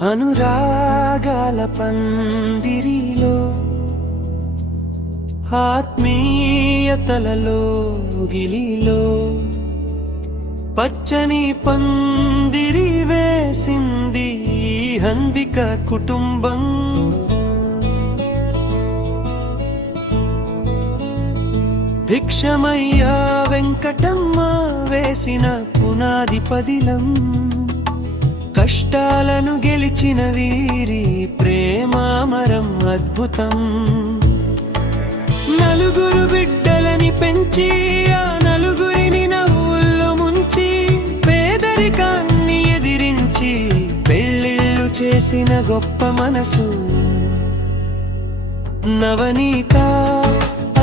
అనురాగాల పందిరిలో ఆత్మీయతలలో గిలిలో పచ్చని పందిరి వేసింది హన్విక కుటుంబం. భిక్షమయ్యా వెంకటమ్మ వేసిన పునాది పదిలం, కష్టాలను గెలిచిన వీరి ప్రేమామరం అద్భుతం. నలుగురు బిడ్డలని పెంచి ఆ నలుగురిని నవ్వుల్లో ముంచి పేదరికాన్ని ఎదిరించి పెళ్ళిళ్ళు చేసిన గొప్ప మనసు. నవనీత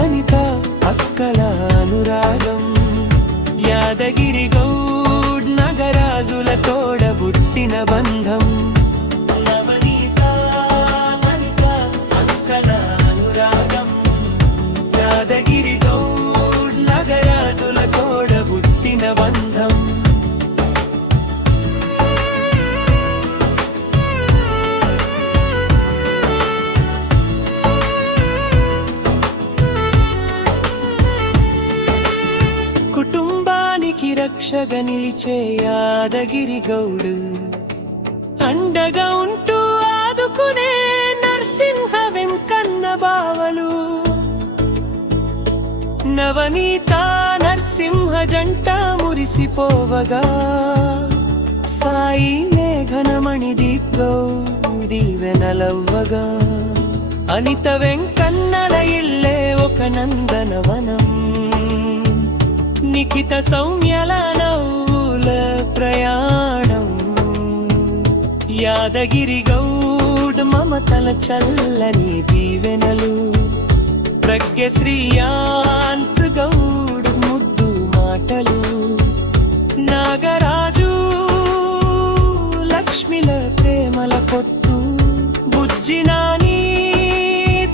అనిత అక్కల అనురాగం, యాదగిరి గౌడ్ నగరాజుల తోడబుట్టిన బంధం. నవనీత అనిత అక్కల అనురాగం, యాదగిరి గౌడ్ నగరాజుల తోడబుట్టిన బంధం. కుటుంబానికి రక్షగా నిలిచే యాదగిరి గౌడ్, అండగా ఉంటూ ఆదుకునే నరసింహ వెంకన్న బావలు. నవనీత నరసింహ జంట మురిసిపోవగా, సాయి మేఘనమణి దీవెనలవ్వగా, అనిత వెంకన్నల ఇల్లే ఒక నందనవనం. నిఖిత సౌమ్యల నవ్వుల ప్రయాణం, యాదగిరి గౌడ్ మమతల చల్లని దీవెనలు. ప్రజ్ఞశ్రీయాన్స్ గౌడ్ ముద్దు మాటలు, నాగరాజు లక్ష్మిల ప్రేమల పొత్తు. బుజ్జి నాని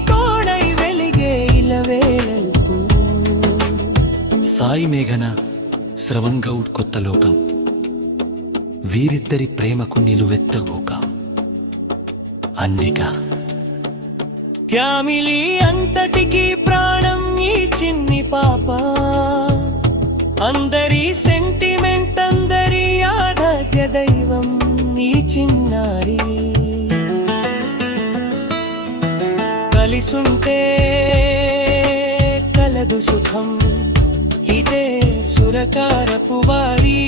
తోడై వెలిగే ఇలవేళల్పు. సాయి మేఘన, శ్రవణ్ గౌడ్ కొత్త లోకం, వీరిద్దరి ప్రేమకు నిలువెత్తగోక. హన్విక ఫ్యామిలీ అంతటికి ప్రాణం ఈ చిన్ని పాప. అందరి సెంటిమెంట్, అందరి ఆరాధ్య దైవం ఈ చిన్నారి. కలిసుంటే కలదు సుఖం, ఇదే సురకారపు వారి.